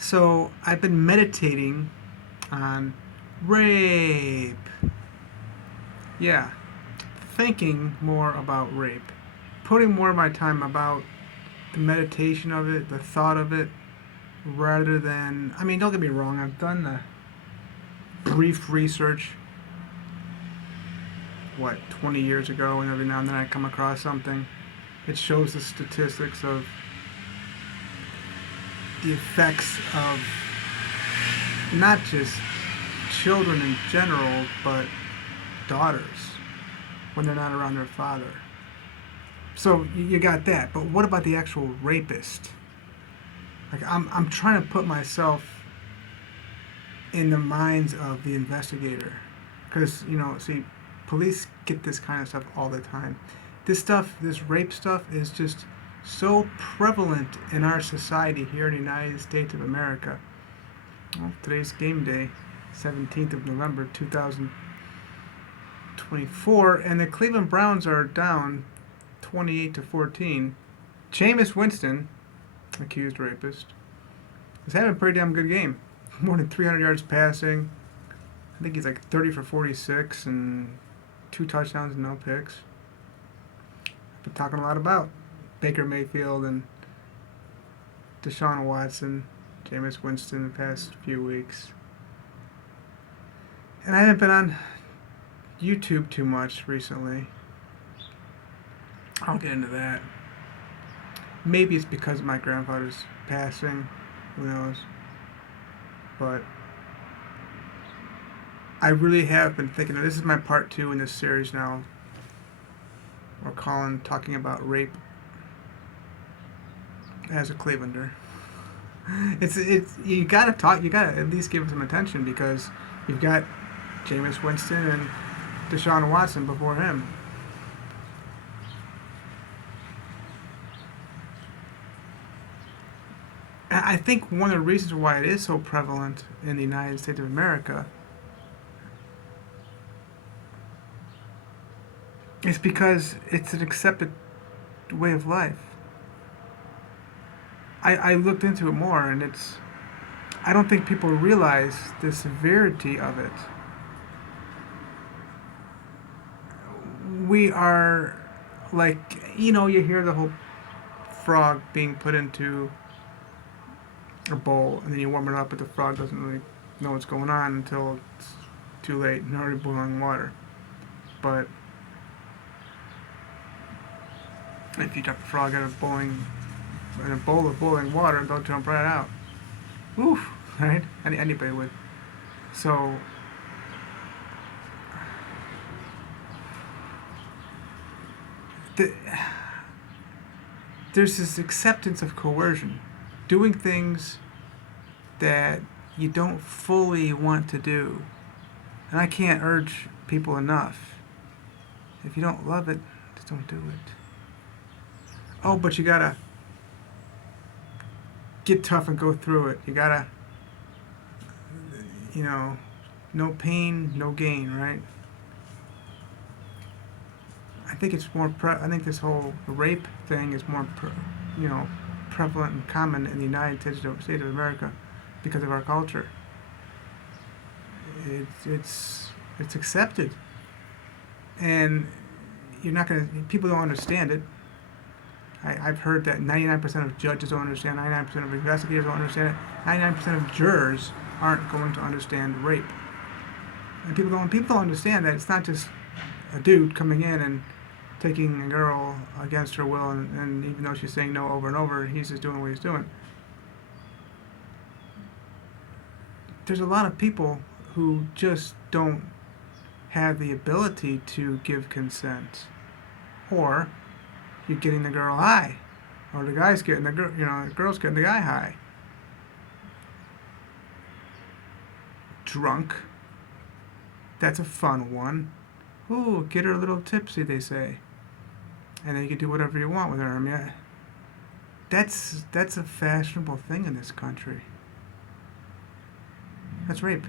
So I've been meditating on rape. Yeah, thinking more about rape. Putting more of my time about the meditation of it, the thought of it, rather than. I mean, don't get me wrong, I've done the brief research, 20 years ago, and every now and then I come across something. It shows the statistics of the effects of not just children in general, but daughters when they're not around their father. So you got that, but what about the actual rapist? Like I'm trying to put myself in the minds of the investigator, because see, police get this kind of stuff all the time. This rape stuff, is just so prevalent in our society here in the United States of America. Well, today's game day, 17th of November, 2024, and the Cleveland Browns are down 28-14. Jameis Winston, accused rapist, is having a pretty damn good game. More than 300 yards passing. I think he's like 30 for 46 and 2 touchdowns and no picks. I've been talking a lot about Baker Mayfield and DeShaun Watson, Jameis Winston the past few weeks. And I haven't been on YouTube too much recently. I'll get into that. Maybe it's because of my grandfather's passing. Who knows? But I really have been thinking. This is my part 2 in this series now. We're talking about rape as a Clevelander. It's you gotta talk. You gotta at least give it some attention, because you've got Jameis Winston and DeShaun Watson before him. I think one of the reasons why it is so prevalent in the United States of America is because it's an accepted way of life. I looked into it more, and I don't think people realize the severity of it. We are like, you hear the whole frog being put into a bowl, and then you warm it up, but the frog doesn't really know what's going on until it's too late and already boiling water. But if you drop a frog in a bowl of boiling water, they'll jump right out. Oof, right? Anybody would. So the, there's this acceptance of coercion, doing things that you don't fully want to do. And I can't urge people enough. If you don't love it, just don't do it. Oh, but you gotta get tough and go through it. You gotta, no pain, no gain, right? I think it's more. I think this whole rape thing is more, prevalent and common in the United States of America because of our culture. It's accepted, and you're not gonna. People don't understand it. I've heard that 99% of judges don't understand, 99% of investigators don't understand it, 99% of jurors aren't going to understand rape. And people don't understand that it's not just a dude coming in and taking a girl against her will, and even though she's saying no over and over, he's just doing what he's doing. There's a lot of people who just don't have the ability to give consent, or you're getting the girl high, or the guy's getting the girl, the girl's getting the guy high. Drunk. That's a fun one. Ooh, get her a little tipsy, they say, and then you can do whatever you want with her. I mean, that's a fashionable thing in this country. That's rape.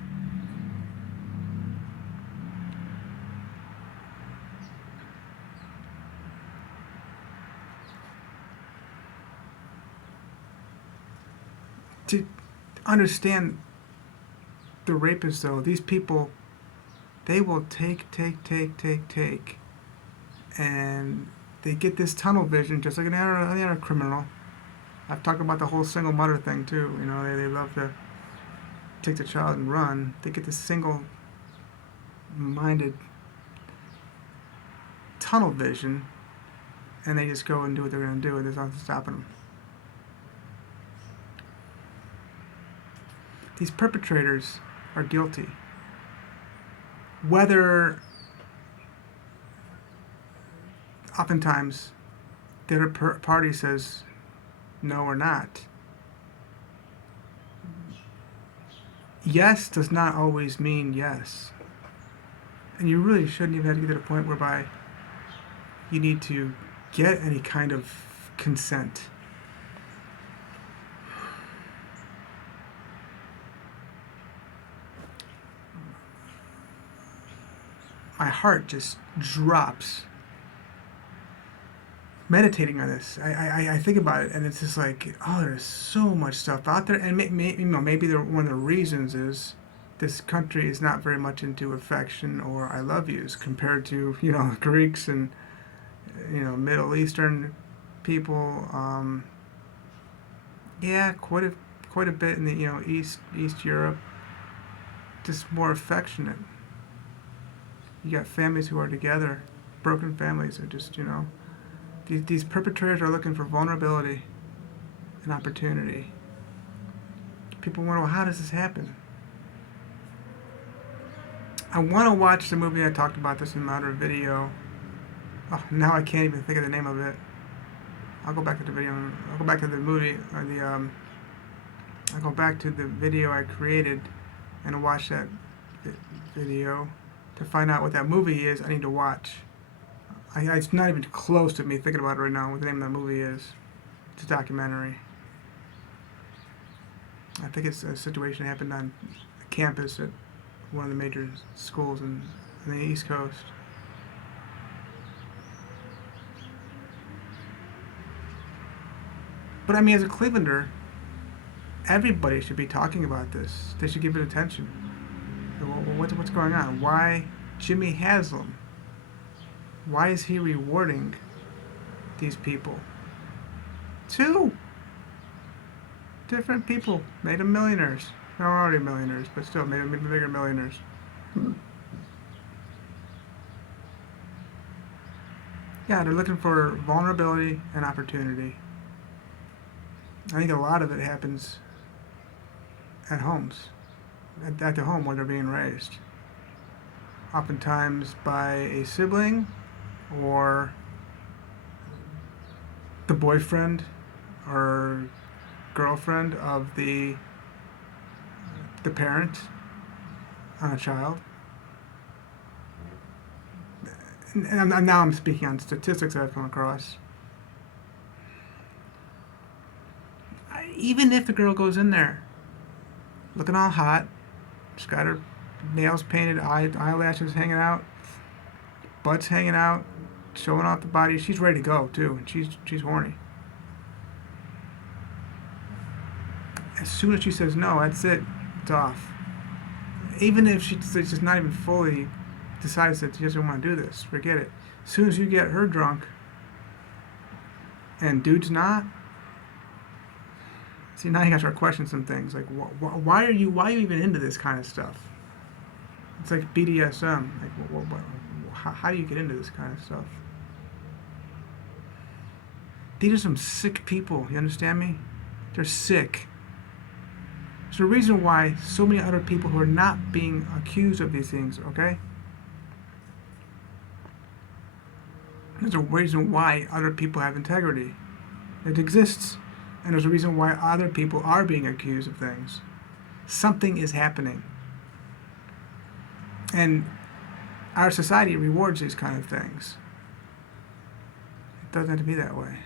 understand the rapists, though. These people, they will take, and they get this tunnel vision, just like any other criminal. I've talked about the whole single mother thing too. You know, they love to take the child and run. They get this single-minded tunnel vision, and they just go and do what they're going to do, and there's nothing stopping them. These perpetrators are guilty. Whether oftentimes the other party says no or not. Yes does not always mean yes. And you really shouldn't even have to get to the point whereby you need to get any kind of consent. My heart just drops meditating on this. I think about it, and it's just like, oh, there's so much stuff out there, and maybe one of the reasons is this country is not very much into affection or I love yous compared to Greeks and Middle Eastern people. Yeah, quite a bit in the East Europe, just more affectionate. You got families who are together, broken families are just these perpetrators are looking for vulnerability and opportunity. People wonder, well, how does this happen? I want to watch the movie. I talked about this in my other video. Oh, now I can't even think of the name of it. I'll go back to the video. I'll go back to the movie, or I'll go back to the video I created and watch that video to find out what that movie is. I need to watch. It's not even close to me thinking about it right now, what the name of that movie is. It's a documentary. I think it's a situation that happened on a campus at one of the major schools in the East Coast. But I mean, as a Clevelander, everybody should be talking about this. They should give it attention. What's going on? Why Jimmy Haslam? Why is he rewarding these people? 2 different people made them millionaires. They're already millionaires, but still made them bigger millionaires. Yeah, they're looking for vulnerability and opportunity. I think a lot of it happens at homes, at the home where they're being raised. Oftentimes by a sibling or the boyfriend or girlfriend of the parent on a child. And now I'm speaking on statistics that I've come across. Even if the girl goes in there looking all hot, she's got her nails painted, eyelashes hanging out, butts hanging out, showing off the body, she's ready to go too, and she's horny. As soon as she says no, that's it. It's off. Even if she's just not even fully decides that she doesn't want to do this, forget it. As soon as you get her drunk and dude's not, see, now you got to start questioning some things. Like, why are you even into this kind of stuff? It's like BDSM. Like, how do you get into this kind of stuff? These are some sick people. You understand me? They're sick. There's a reason why so many other people who are not being accused of these things, okay? There's a reason why other people have integrity. It exists. And there's a reason why other people are being accused of things. Something is happening. And our society rewards these kind of things. It doesn't have to be that way.